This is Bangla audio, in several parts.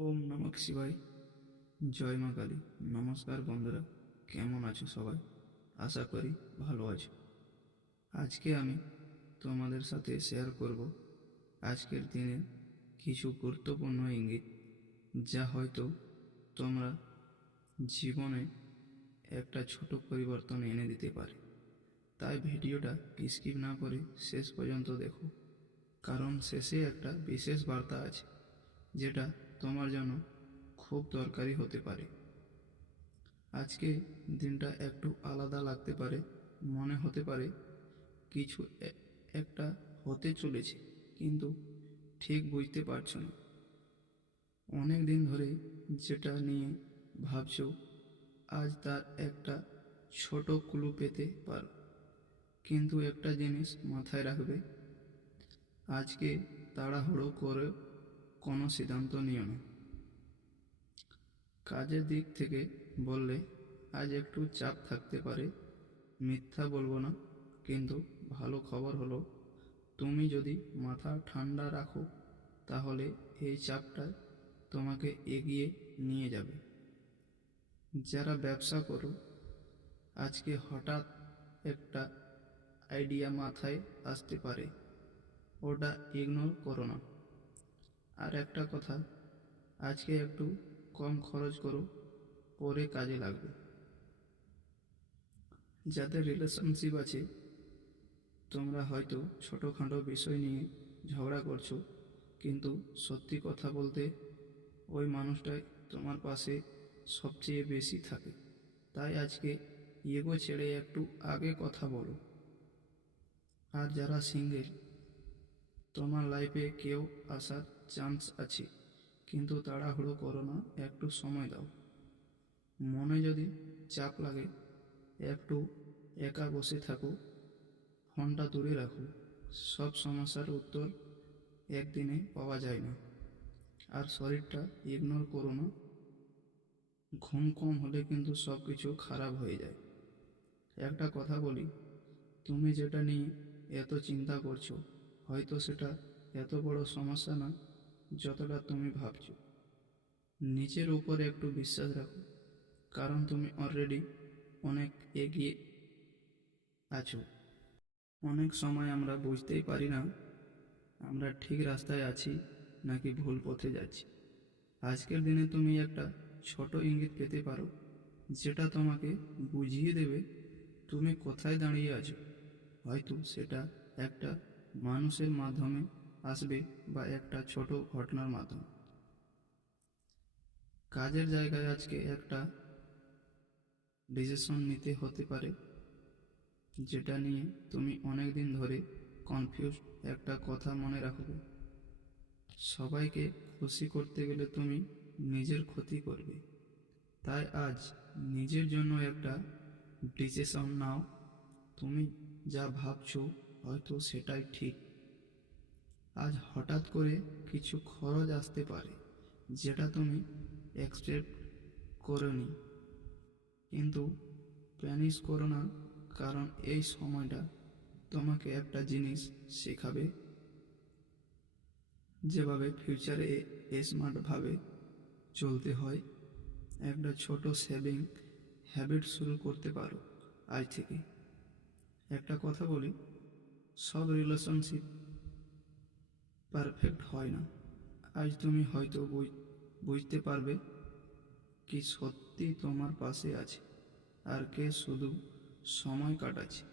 ওম নমঃ শিবায়। জয় মা কালী। নমস্কার বন্ধুরা, কেমন আছো সবাই? আশা করি ভালো আছো। আজকে আমি তোমাদের সাথে শেয়ার করব আজকের দিনের কিছু গুরুত্বপূর্ণ ইঙ্গিত, যা হয়তো তোমরা জীবনে একটা ছোট পরিবর্তন এনে দিতে পারে। তাই ভিডিওটা স্কিপ না করে শেষ পর্যন্ত দেখো, কারণ শেষে একটা বিশেষ বার্তা আছে যেটা তোমার জন্য খুব দরকারি হতে পারে। আজকে দিনটা একটু আলাদা লাগতে পারে, মনে হতে পারে কিছু একটা হতে চলেছে, কিন্তু ঠিক বুঝতে পারছো না। অনেক দিন ধরে যেটা নিয়ে ভাবছো, আজ তার একটা ছোট ক্লু পেতে পারো। কিন্তু একটা জিনিস মাথায় রাখবে, আজকে তাড়াহুড়ো করে কোনো সিদ্ধান্ত নিও না। কাজের দিক থেকে বললে আজ একটু চাপ থাকতে পারে, মিথ্যা বলবো না। কিন্তু ভালো খবর হলো, তুমি যদি মাথা ঠান্ডা রাখো তাহলে এই চাপটা তোমাকে এগিয়ে নিয়ে যাবে। যারা ব্যবসা করো, আজকে হঠাৎ একটা আইডিয়া মাথায় আসতে পারে, ওটা ইগনোর করো না। আর একটা কথা, আজকে একটু কম খরচ করো, পরে কাজে লাগবে। যাদের রিলেশনশিপ আছে, তোমরা হয়তো ছোটোখাটো বিষয় নিয়ে ঝগড়া করছো, কিন্তু সত্যি কথা বলতে ওই মানুষটাই তোমার পাশে সবচেয়ে বেশি থাকে। তাই আজকে ইগো ছেড়ে একটু আগে কথা বলো। আর যারা সিঙ্গেল, তোমার লাইফে কেউ আসার চান্স আছে, কিন্তু তাড়াহুড়ো করো না, একটু সময় দাও। মনে যদি চাপ লাগে, একটু একা বসে থাকো, ফোনটা দূরে রাখো। সব সমস্যার উত্তর একদিনে পাওয়া যায় না। আর শরীরটা ইগনোর করো না, ঘুম কম হলে কিন্তু সব কিছু খারাপ হয়ে যায়। একটা কথা বলি, তুমি যেটা নিয়ে এত চিন্তা করছো, হয়তো সেটা এত বড় সমস্যা না যতটা তুমি ভাবছো। নিজের উপরে একটু বিশ্বাস রাখো, কারণ তুমি অলরেডি অনেক এগিয়ে আছো। অনেক সময় আমরা বুঝতেই পারি না আমরা ঠিক রাস্তায় আছি নাকি ভুল পথে যাচ্ছি। আজকের দিনে তুমি একটা ছোট ইঙ্গিত পেতে পারো, যেটা তোমাকে বুঝিয়ে দেবে তুমি কোথায় দাঁড়িয়ে আছো। হয়তো সেটা একটা মানুষের মাধ্যমে আসবে বা একটা ছোট ঘটনার মাধ্যমে। কাজের জায়গায় আজকে একটা ডিসিশন নিতে হতে পারে, যেটা নিয়ে তুমি অনেক দিন ধরে কনফিউজ। একটা কথা মনে রাখবে, সবাইকে খুশি করতে গেলে তুমি নিজের ক্ষতি করবে। তাই আজ নিজের জন্য একটা ডিসিশন নাও। তুমি যা ভাবছো হয়তো সেটাই ঠিক। আজ হঠাৎ করে কিছু খরচ আসতে পারে, যেটা তুমি এক্সপেক্ট করোনি, কিন্তু প্যানিক করো না, কারণ এই সময়টা তোমাকে একটা জিনিস শেখাবে, যেভাবে ফিউচারে স্মার্টভাবে চলতে হয়। একটা ছোট সেভিং হ্যাবিট শুরু করতে পারো আজ থেকে। একটা কথা বলি, সব রিলেশনশিপ পারফেক্ট হয় না। আজ তুমি হয়তো বুঝতে পারবে কি সত্যি তোমার পাশে আছে আর কে শুধু সময় কাটাচ্ছে।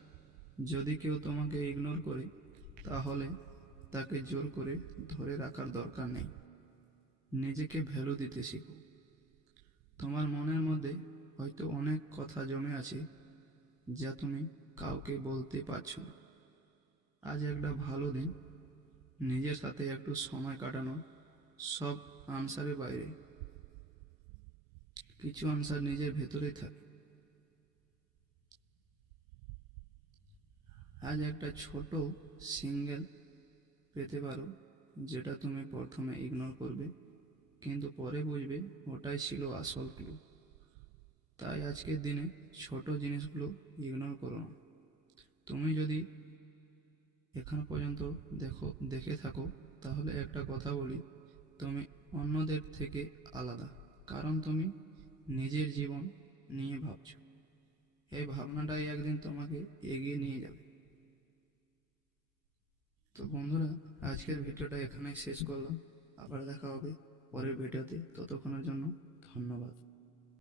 যদি কেউ তোমাকে ইগনোর করে, তাহলে তাকে জোর করে ধরে রাখার দরকার নেই। নিজেকে ভ্যালু দিতে শিখো। তোমার মনের মধ্যে হয়তো অনেক কথা জমে আছে, যা তুমি কাউকে বলতে পারছো না। আজ একটা ভালো দিন, নিজের সাথে একটু সময় কাটানো। সব আনসারের বাইরে কিছু আনসার নিজের ভেতরেই থাকে। আজ একটা ছোট সিঙ্গেল পেতে পারো, যেটা তুমি প্রথমে ইগনোর করবে, কিন্তু পরে বুঝবে ওটাই ছিল আসল ক্লু। তাই আজকের দিনে ছোট জিনিসগুলো ইগনোর করো না। তুমি যদি এখন পর্যন্ত দেখে থাকো, তাহলে একটা কথা বলি, তুমি অন্যদের থেকে আলাদা, কারণ তুমি নিজের জীবন নিয়ে ভাবছো। এই ভাবনাটাই একদিন তোমাকে এগিয়ে নিয়ে যাবে। তো বন্ধুরা, আজকের ভিডিওটা এখানেই শেষ করলাম। আবার দেখা হবে পরের ভিডিওতে। ততক্ষণের জন্য ধন্যবাদ।